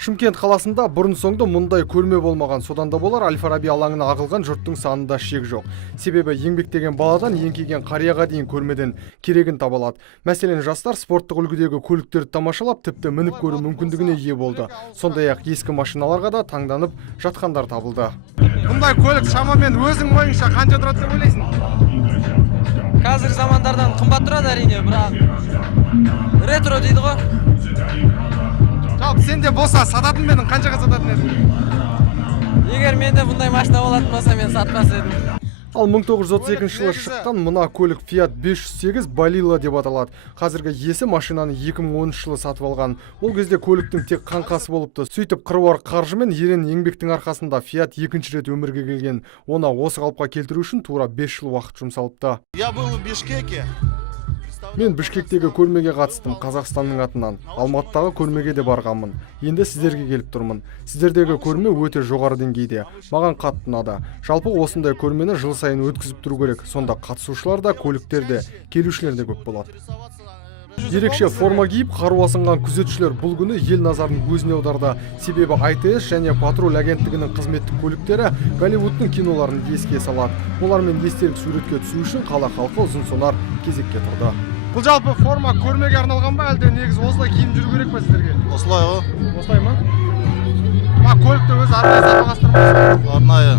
Шымкент қаласында бұрын-соңды мұндай көрме болмаған, содан да болар Әл-Фараби алаңына ағылған жұрттың санында шек жоқ. Себебі еңбектеген баладан еңкейген қарияға дейін көрмеден керегін таба алады. Мәселен, жастар спорттық үлгідегі көліктерді тамашалап, тіпті мініп көру мүмкіндігіне ие болды. Сондай-ақ ескі машиналарға да таңданып жатқандар табылды. Бұндай көлік шамамен өзің ойыңша қанша тұрады деп ойлайсың? Қазір замандардан қымбат тұрады әрине, бірақ ретро дейді ғой. Жалпы сенде болса сататын ба едің, қаншаға сататын едің? Егер менде бұндай машина болатын болса, мен сатпас едім. Ал 1932 жылы шыққан мына көлік Fiat 508 Balilla деп аталады. Қазіргі иесі машинаны 2010 жылы сатып алған. Ол кезде көліктің тек қаңқасы болыпты. Сөйтіп қыруар қаржы мен ерен еңбектің арқасында Fiat екінші рет өмірге келген. Оны осы қалыпқа келтіру үшін тура 5 жыл уақыт жұмсалыпты. Я был в Бишкеке. Мен Бішкектегі көрмеге қатыстым Қазақстанның атынан. Алматыдағы көрмеге де барғанмын. Енді сіздерге келіп тұрмын. Сіздердегі көрме өте жоғары деңгейде. Маған қатты ұнады. Жалпы осындай көрмені жыл сайын өткізіп тұру керек. Сонда қатысушылар да, көліктер де, келушілер де көп болады. Ерекше форма киіп, қару асынған күзетшілер бұл күні ел назарын өзіне аударды. Себебі АТС және патруль агенттігінің қызметтік көліктері Голливудтың киноларын еске салады. Олармен естелік суретке түсу үшін қала халқы ұзын сонар кезекке тұрды. Бұл жалпы форма көрмеге арналған ба, әлде негізі осылай киім жүру керек па сіздерге? Осылай ғой. Осылай ма? Көлікті өзі арнайы сатып Арнайы.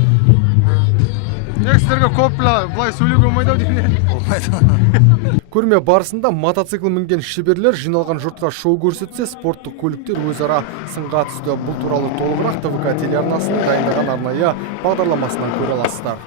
Неге сіздерге көп былай сөйлеуге болмайды ау деймін. Болмайды. Көрме барысында мотоцикл мінген шеберлер жиналған жұртқа шоу көрсетсе, спорттық көліктер өзара сынға түсті. Бұл туралы толығырақ ТВК телеарнасының дайындаған арнайы бағдарламасынан көре аласыздар.